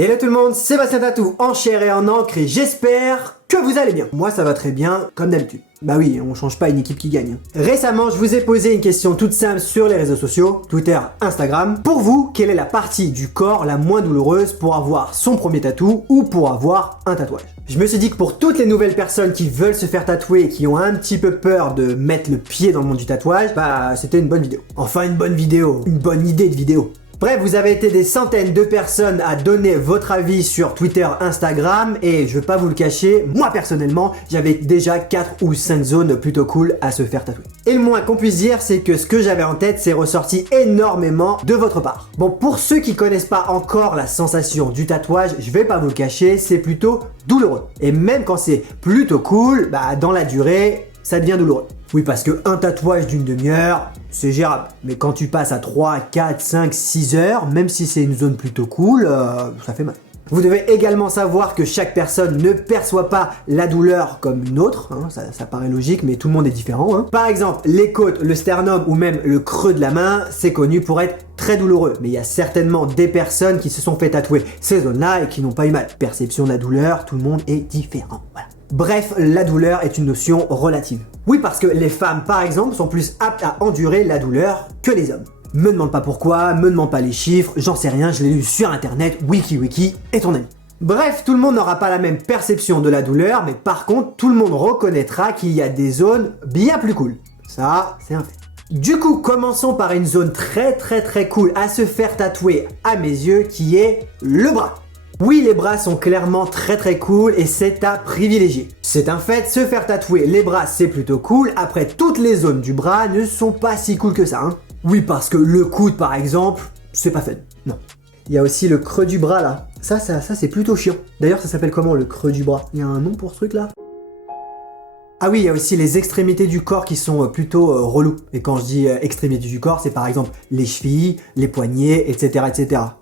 Hello tout le monde, Sébastien Tatou en chair et en encre et j'espère que vous allez bien. Moi ça va très bien, comme d'habitude. Bah oui, on change pas une équipe qui gagne. Récemment, je vous ai posé une question toute simple sur les réseaux sociaux, Twitter, Instagram. Pour vous, quelle est la partie du corps la moins douloureuse pour avoir son premier tatou ou pour avoir un tatouage? Je me suis dit que pour toutes les nouvelles personnes qui veulent se faire tatouer et qui ont un petit peu peur de mettre le pied dans le monde du tatouage, bah c'était une bonne vidéo. Enfin une bonne vidéo, une bonne idée de vidéo. Bref, vous avez été des centaines de personnes à donner votre avis sur Twitter, Instagram et je vais pas vous le cacher, moi personnellement, j'avais déjà 4 ou 5 zones plutôt cool à se faire tatouer. Et le moins qu'on puisse dire, c'est que ce que j'avais en tête s'est ressorti énormément de votre part. Bon, pour ceux qui connaissent pas encore la sensation du tatouage, je vais pas vous le cacher, c'est plutôt douloureux. Et même quand c'est plutôt cool, bah dans la durée, ça devient douloureux. Oui, parce que un tatouage d'une demi-heure, c'est gérable. Mais quand tu passes à 3, 4, 5, 6 heures, même si c'est une zone plutôt cool, ça fait mal. Vous devez également savoir que chaque personne ne perçoit pas la douleur comme une autre, hein, ça paraît logique, mais tout le monde est différent. Hein. Par exemple, les côtes, le sternum ou même le creux de la main, c'est connu pour être très douloureux. Mais il y a certainement des personnes qui se sont fait tatouer ces zones-là et qui n'ont pas eu mal. Perception de la douleur, tout le monde est différent. Voilà. Bref, la douleur est une notion relative. Oui, parce que les femmes, par exemple, sont plus aptes à endurer la douleur que les hommes. Me demande pas pourquoi, me demande pas les chiffres, j'en sais rien, je l'ai lu sur internet, wiki est ton ami. Bref, tout le monde n'aura pas la même perception de la douleur, mais par contre, tout le monde reconnaîtra qu'il y a des zones bien plus cool. Ça, c'est un fait. Du coup, commençons par une zone très cool à se faire tatouer à mes yeux, qui est le bras. Oui, les bras sont clairement très cool et c'est à privilégier. C'est un fait, se faire tatouer les bras c'est plutôt cool, après toutes les zones du bras ne sont pas si cool que ça. Hein. Oui, parce que le coude par exemple, c'est pas fun, non. Il y a aussi le creux du bras là, ça c'est plutôt chiant. D'ailleurs ça s'appelle comment le creux du bras? Il y a un nom pour ce truc là? Ah oui, il y a aussi les extrémités du corps qui sont plutôt relous. Et quand je dis extrémités du corps, c'est par exemple les chevilles, les poignets, etc.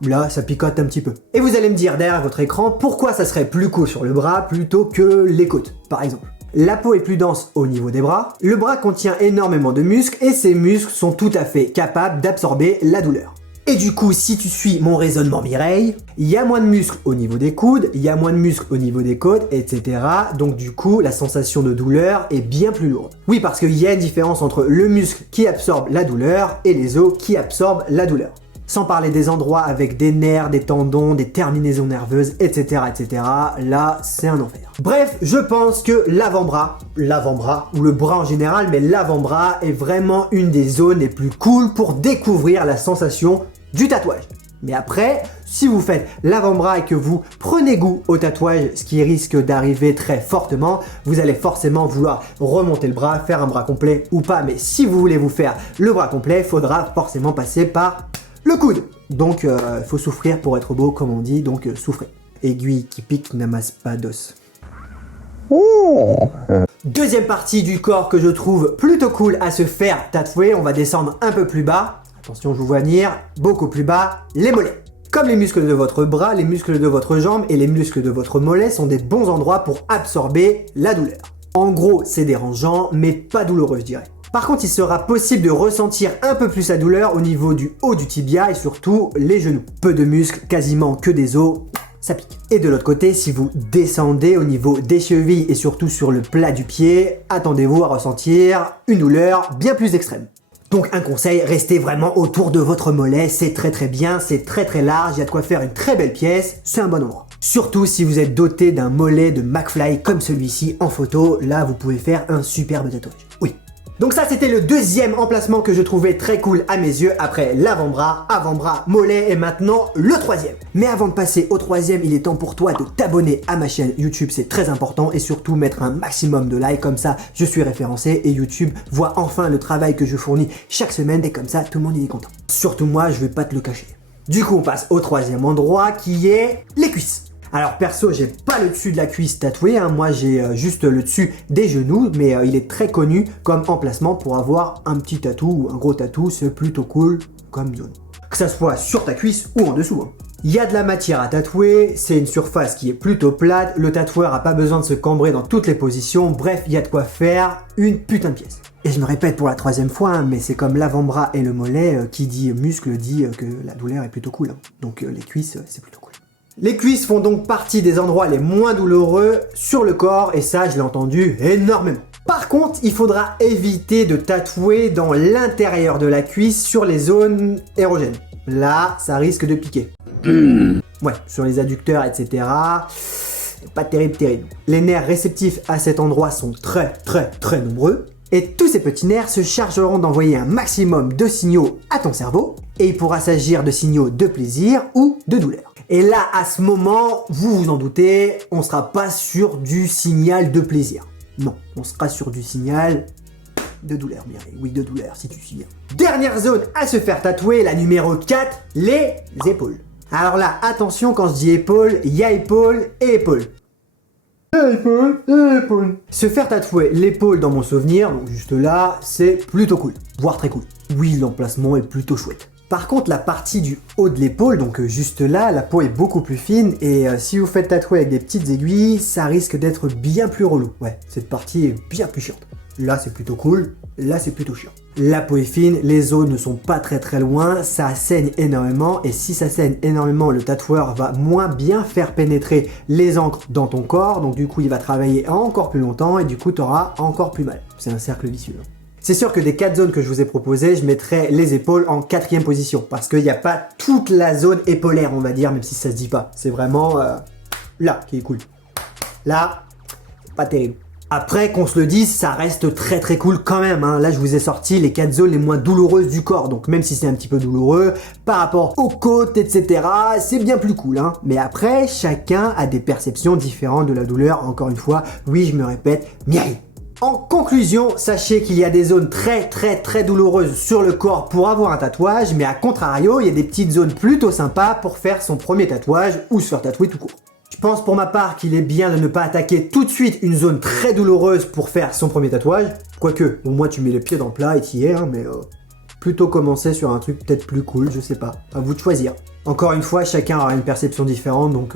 Là, ça picote un petit peu. Et vous allez me dire derrière votre écran, pourquoi ça serait plus cool sur le bras plutôt que les côtes, par exemple. La peau est plus dense au niveau des bras, le bras contient énormément de muscles et ces muscles sont tout à fait capables d'absorber la douleur. Et du coup, si tu suis mon raisonnement Mireille, il y a moins de muscles au niveau des coudes, il y a moins de muscles au niveau des côtes, etc. Donc du coup, la sensation de douleur est bien plus lourde. Oui, parce qu'il y a une différence entre le muscle qui absorbe la douleur et les os qui absorbent la douleur. Sans parler des endroits avec des nerfs, des tendons, des terminaisons nerveuses, etc. Là, c'est un enfer. Bref, je pense que l'avant-bras, ou le bras en général, mais l'avant-bras est vraiment une des zones les plus cool pour découvrir la sensation du tatouage. Mais après, si vous faites l'avant-bras et que vous prenez goût au tatouage, ce qui risque d'arriver très fortement, vous allez forcément vouloir remonter le bras, faire un bras complet ou pas. Mais si vous voulez vous faire le bras complet, il faudra forcément passer par le coude. Donc, faut souffrir pour être beau, comme on dit, donc souffrez. Aiguille qui pique n'amasse pas d'os. Deuxième partie du corps que je trouve plutôt cool à se faire tatouer, on va descendre un peu plus bas. Attention, je vous vois venir, beaucoup plus bas, les mollets. Comme les muscles de votre bras, les muscles de votre jambe et les muscles de votre mollet sont des bons endroits pour absorber la douleur. En gros, c'est dérangeant, mais pas douloureux, je dirais. Par contre, il sera possible de ressentir un peu plus la douleur au niveau du haut du tibia et surtout les genoux. Peu de muscles, quasiment que des os, ça pique. Et de l'autre côté, si vous descendez au niveau des chevilles et surtout sur le plat du pied, attendez-vous à ressentir une douleur bien plus extrême. Donc un conseil, restez vraiment autour de votre mollet, c'est très bien, c'est très large, il y a de quoi faire une très belle pièce, c'est un bon endroit. Surtout si vous êtes doté d'un mollet de McFly comme celui-ci en photo, là vous pouvez faire un superbe tatouage. Oui. Donc ça c'était le deuxième emplacement que je trouvais très cool à mes yeux après l'avant-bras, mollet et maintenant le troisième. Mais avant de passer au troisième, il est temps pour toi de t'abonner à ma chaîne YouTube, c'est très important et surtout mettre un maximum de likes, comme ça je suis référencé et YouTube voit enfin le travail que je fournis chaque semaine et comme ça tout le monde est content. Surtout moi, je vais pas te le cacher. Du coup on passe au troisième endroit qui est les cuisses. Alors perso, j'ai pas le dessus de la cuisse tatoué, hein. Moi j'ai juste le dessus des genoux, mais il est très connu comme emplacement pour avoir un petit tatou ou un gros tatou, c'est plutôt cool comme zone. Que ça soit sur ta cuisse ou en dessous. Hein. Il y a de la matière à tatouer, c'est une surface qui est plutôt plate, le tatoueur a pas besoin de se cambrer dans toutes les positions, bref, il y a de quoi faire une putain de pièce. Et je me répète pour la troisième fois, hein, mais c'est comme l'avant-bras et le mollet, qui dit muscle dit que la douleur est plutôt cool. Hein. Donc les cuisses, c'est plutôt cool. Les cuisses font donc partie des endroits les moins douloureux sur le corps et ça je l'ai entendu énormément. Par contre, il faudra éviter de tatouer dans l'intérieur de la cuisse sur les zones érogènes. Là, ça risque de piquer. Ouais, sur les adducteurs, etc. Pas terrible. Les nerfs réceptifs à cet endroit sont très nombreux. Et tous ces petits nerfs se chargeront d'envoyer un maximum de signaux à ton cerveau. Et il pourra s'agir de signaux de plaisir ou de douleur. Et là, à ce moment, vous vous en doutez, on sera pas sur du signal de plaisir. Non, on sera sur du signal de douleur, Mireille. Oui, de douleur, si tu suis bien. Dernière zone à se faire tatouer, la numéro 4, les épaules. Alors là, attention, quand je dis épaules, il y a épaules et épaules. Épaule. Se faire tatouer l'épaule dans mon souvenir, donc juste là, c'est plutôt cool, voire très cool. Oui, l'emplacement est plutôt chouette. Par contre, la partie du haut de l'épaule, donc juste là, la peau est beaucoup plus fine et si vous faites tatouer avec des petites aiguilles, ça risque d'être bien plus relou. Ouais, cette partie est bien plus chiante. Là, c'est plutôt cool, là, c'est plutôt chiant. La peau est fine, les os ne sont pas très loin, ça saigne énormément et si ça saigne énormément, le tatoueur va moins bien faire pénétrer les encres dans ton corps, donc du coup, il va travailler encore plus longtemps et du coup, tu auras encore plus mal. C'est un cercle vicieux. C'est sûr que des 4 zones que je vous ai proposées, je mettrais les épaules en 4e position parce qu'il n'y a pas toute la zone épaulaire, on va dire, même si ça se dit pas. C'est vraiment là qui est cool. Là, pas terrible. Après, qu'on se le dise, ça reste très cool quand même. Hein. Là, je vous ai sorti les 4 zones les moins douloureuses du corps. Donc même si c'est un petit peu douloureux, par rapport aux côtes, etc., c'est bien plus cool. Hein. Mais après, chacun a des perceptions différentes de la douleur. Encore une fois, oui, je me répète, Mireille. En conclusion, sachez qu'il y a des zones très douloureuses sur le corps pour avoir un tatouage, mais à contrario, il y a des petites zones plutôt sympas pour faire son premier tatouage ou se faire tatouer tout court. Je pense pour ma part qu'il est bien de ne pas attaquer tout de suite une zone très douloureuse pour faire son premier tatouage. Quoique, au moins tu mets les pieds dans le plat et t'y es, hein, mais plutôt commencer sur un truc peut-être plus cool, je sais pas. À vous de choisir. Encore une fois, chacun aura une perception différente, donc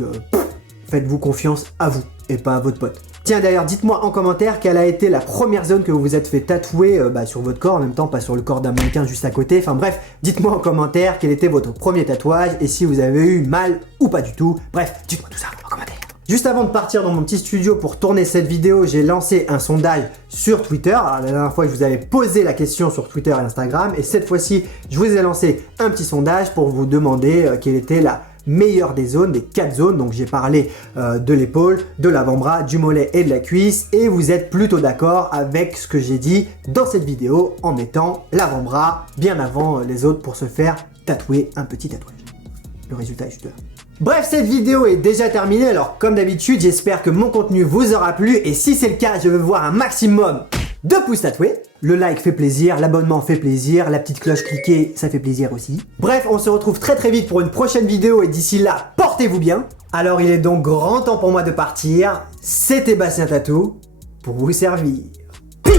faites-vous confiance à vous et pas à votre pote. Tiens d'ailleurs, dites-moi en commentaire quelle a été la première zone que vous vous êtes fait tatouer sur votre corps, en même temps pas sur le corps d'un mannequin juste à côté, enfin bref, dites-moi en commentaire quel était votre premier tatouage et si vous avez eu mal ou pas du tout, bref, dites-moi tout ça en commentaire. Juste avant de partir dans mon petit studio pour tourner cette vidéo, j'ai lancé un sondage sur Twitter. Alors, la dernière fois, je vous avais posé la question sur Twitter et Instagram et cette fois-ci, je vous ai lancé un petit sondage pour vous demander quelle était la meilleure des zones, des 4 zones. Donc j'ai parlé de l'épaule, de l'avant-bras, du mollet et de la cuisse et vous êtes plutôt d'accord avec ce que j'ai dit dans cette vidéo en mettant l'avant-bras bien avant les autres pour se faire tatouer un petit tatouage. Le résultat est juste là. Bref, cette vidéo est déjà terminée, alors comme d'habitude, j'espère que mon contenu vous aura plu et si c'est le cas, je veux voir un maximum de pouces tatoués. Le like fait plaisir, l'abonnement fait plaisir, la petite cloche cliquée, ça fait plaisir aussi. Bref, on se retrouve très vite pour une prochaine vidéo et d'ici là, portez-vous bien. Alors il est donc grand temps pour moi de partir. C'était Bastien Tatou pour vous servir. Peace.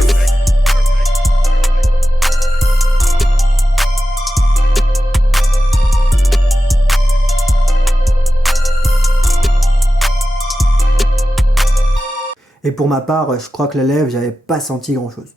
Et pour ma part, je crois que la lèvre, j'avais pas senti grand chose.